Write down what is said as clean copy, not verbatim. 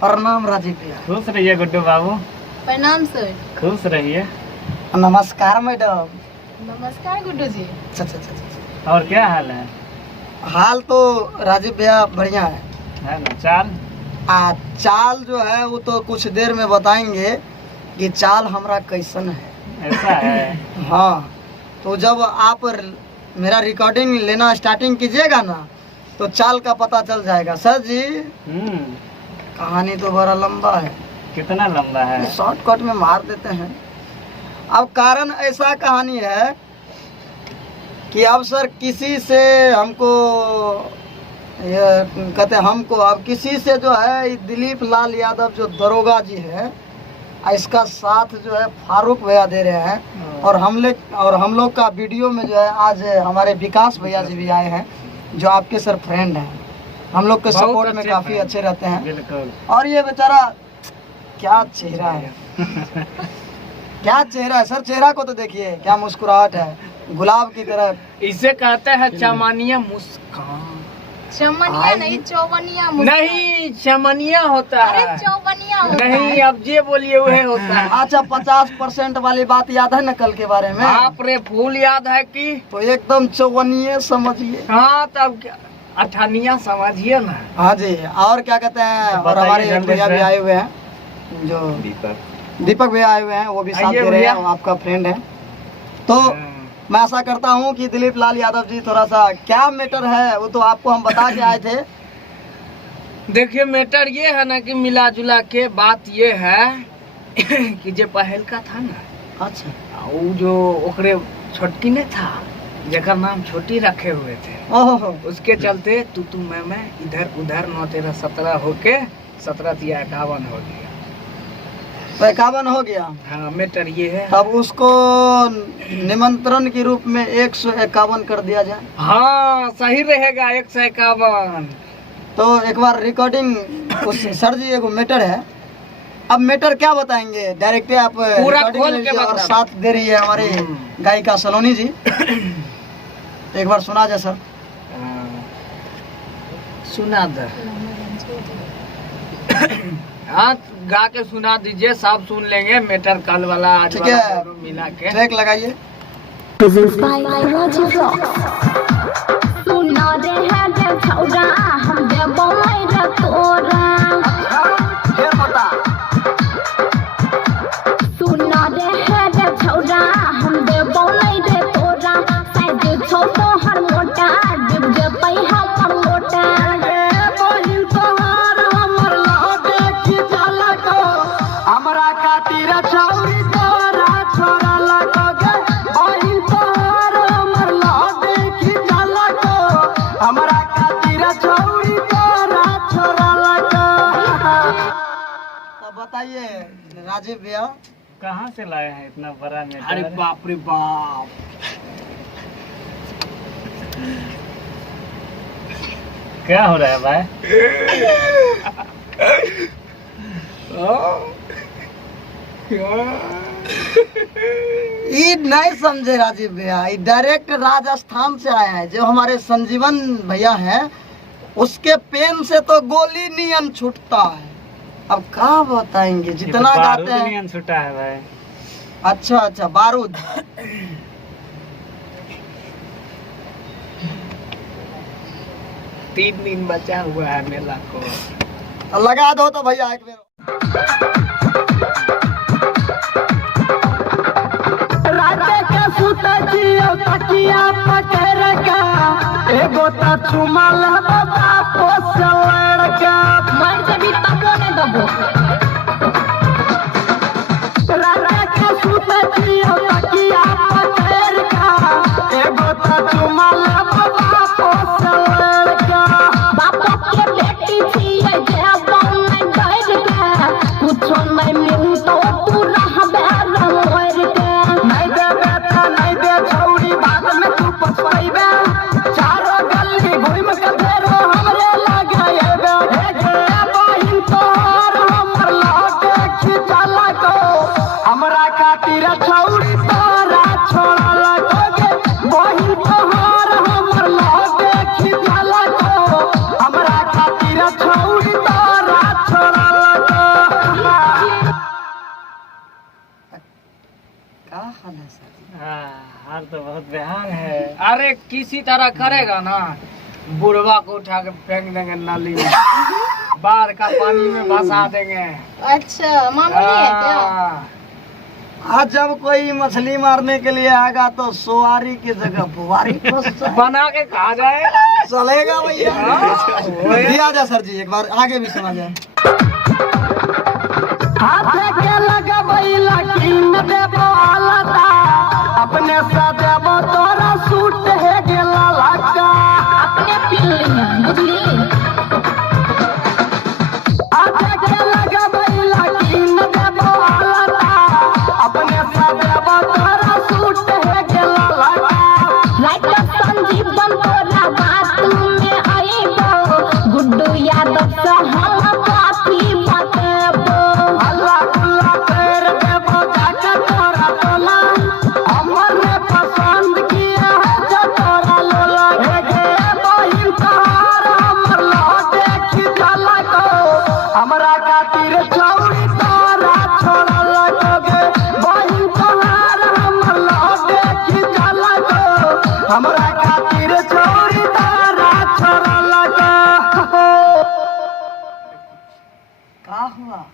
प्रणाम राजीव भैया। खुश रहिए गुड्डू बाबू। प्रणाम सर। खुश रहिए। नमस्कार मैडम। नमस्कार गुड्डू जी। अच्छा। और क्या हाल है? हाल तो राजीव भैया बढ़िया है ना? चाल चाल जो है वो तो कुछ देर में बताएंगे कि चाल हमारा कैसन है। ऐसा है? हाँ, तो जब आप मेरा रिकॉर्डिंग लेना स्टार्टिंग कीजिएगा ना तो चाल का पता चल जाएगा। सर जी कहानी तो बड़ा लंबा है। कितना लंबा है? शॉर्टकट में मार देते हैं। अब कारण ऐसा कहानी है कि अब सर किसी से हमको ये कहते हमको अब किसी से जो है दिलीप लाल यादव जो दरोगा जी है इसका साथ जो है फारूक भैया दे रहे हैं और हम लोग का वीडियो में जो है आज हमारे विकास भैया जी भी आए हैं जो आपके सर फ्रेंड हैं। हम लोग के सपोर्ट में काफ़ी अच्छे रहते हैं। बिल्कुल। और ये बेचारा क्या चेहरा है क्या चेहरा है सर। चेहरा को तो देखिए क्या मुस्कुराहट है, गुलाब की तरह। इसे कहते हैं चमनिया मुस्कान। चमनिया नहीं, चौवनिया। नहीं, चमनिया होता है। अरे चौवनिया होता नहीं, अब ये बोलिए वही होता है। अच्छा, 50% वाली बात याद है ना कल के बारे में? बाप रे, फूल याद है कि तो एकदम चौवनिये समझिए। हाँ, तब क्या अठानिया समझिए ना। हाँ जी। और क्या कहते हैं, और हमारे भैया भी आए हुए हैं जो दीपक भैया आए हुए हैं, वो भी साथ दे रहे हैं, वो आपका फ्रेंड है। तो मैं आशा करता हूँ कि दिलीप लाल यादव जी थोड़ा सा क्या मैटर है वो तो आपको हम बता के आए थे। देखिए, मैटर ये है ना कि मिला जुला के बात ये है कि जो पहल का था ना, अच्छा, वो जो ओकरे छोटकी ने था जेकर नाम छोटी रखे हुए थे, ओहो, उसके चलते तू मैं इधर उधर 9 13 17 होके 17 तिया 51 हो गया। 51 हो गया। हाँ, मैटर ये है। अब उसको निमंत्रण के रूप में 151 कर दिया जाए। हाँ, सही रहेगा 151। तो एक बार रिकॉर्डिंग उस सर जी एगो मैटर है। अब मैटर क्या बताएंगे, डायरेक्ट आप पूरा recording खोल में के लीजिए और बता। साथ दे रही है हमारे गायिका सलोनी जी। एक बार सुना जाए सर। सुना दे। हाँ, गा के सुना दीजिए, सब सुन लेंगे। मैटर कल वाला आज ठीक वाला है, दोनों मिला के ट्रैक लगाइए। सुना रे है जे छौरा हम देबो रे तोरा। सुना रे है जे छौरा हम देबो रे तोरा। शायद छौ तो हर मोटा डूब जेतै हमर मोटा। हमरा खातिर छौरी तोरा छोरा लगो बहिन तोर हमर लौटे की झलको। हमरा खातिर छौरी तोरा छोरा लगो। तो बताइए राजीव भैया, कहाँ से लाए हैं इतना बड़ा मैटर? अरे बाप रे बाप, क्या हो रहा है भाई? ये नहीं समझे राजीव भैया। ये डायरेक्ट राजस्थान से आया है। जो हमारे संजीवन भैया हैं उसके पेन से तो गोली नियन छूटता है। अब क्या बताएंगे, जितना गाते हैं। छूटा है भाई। अच्छा, बारूद। 3 दिन बचा हुआ है मेला को। लगा दो तो भैया एक बेर। राते के सुते जियो तकिया पकड़ का एगो ता चुमाल बाबा पोस लड़का। मर जबी तबो ने दबो। राते के सुते जियो तकिया पकड़ का एगो ता चुमाल बाबा पोस लड़का। बापो के बेटी थी जे बन में डर के कुछो नहीं मिल तो तू रहबे रमोर के। नहीं देबे तो नहीं दे छौरी, बाद में तू पछताइबे। चारों गली घूम के फेरो हमरे लगाएबे। हे गे बहिन तोर हम अरे किसी तरह करेगा ना, बुढ़वा को उठा के फेंक देंगे नाली में, बाढ़ का पानी में भसा देंगे। अच्छा मामूली है क्या? हाँ। आज जब कोई मछली मारने के लिए आएगा तो सवारी की जगह बुआरी बना के खा जाए, चलेगा भैया। दिया जाए सर जी, एक बार आगे भी सुना जाए। अपने सदेव तोरा सूट है गेला लगा, अपने पिल्ली हैं, बुझली? आधा के लगा बैला कीन देबो आलता, अपने सदेव तोरा सूट है गेला लगा। राइटर संजीवन तोरा बात में आइबो, गुड्डू यादव से हम काफी बतेबो। अल्लाह गुल्ला कर देबो जाके तोरा टोला, हमरे पसंद किया है जो तोरा लोला। हे गे बहिन तोहार हमर लौटे की चला को, हमरा खातिर छौरी तोरा छोड़ा लगोगे। बहिन तोहार हमर लौटे की चला को, हमरा खातिर छौरी तोरा छोड़ा लगो। का हुआ?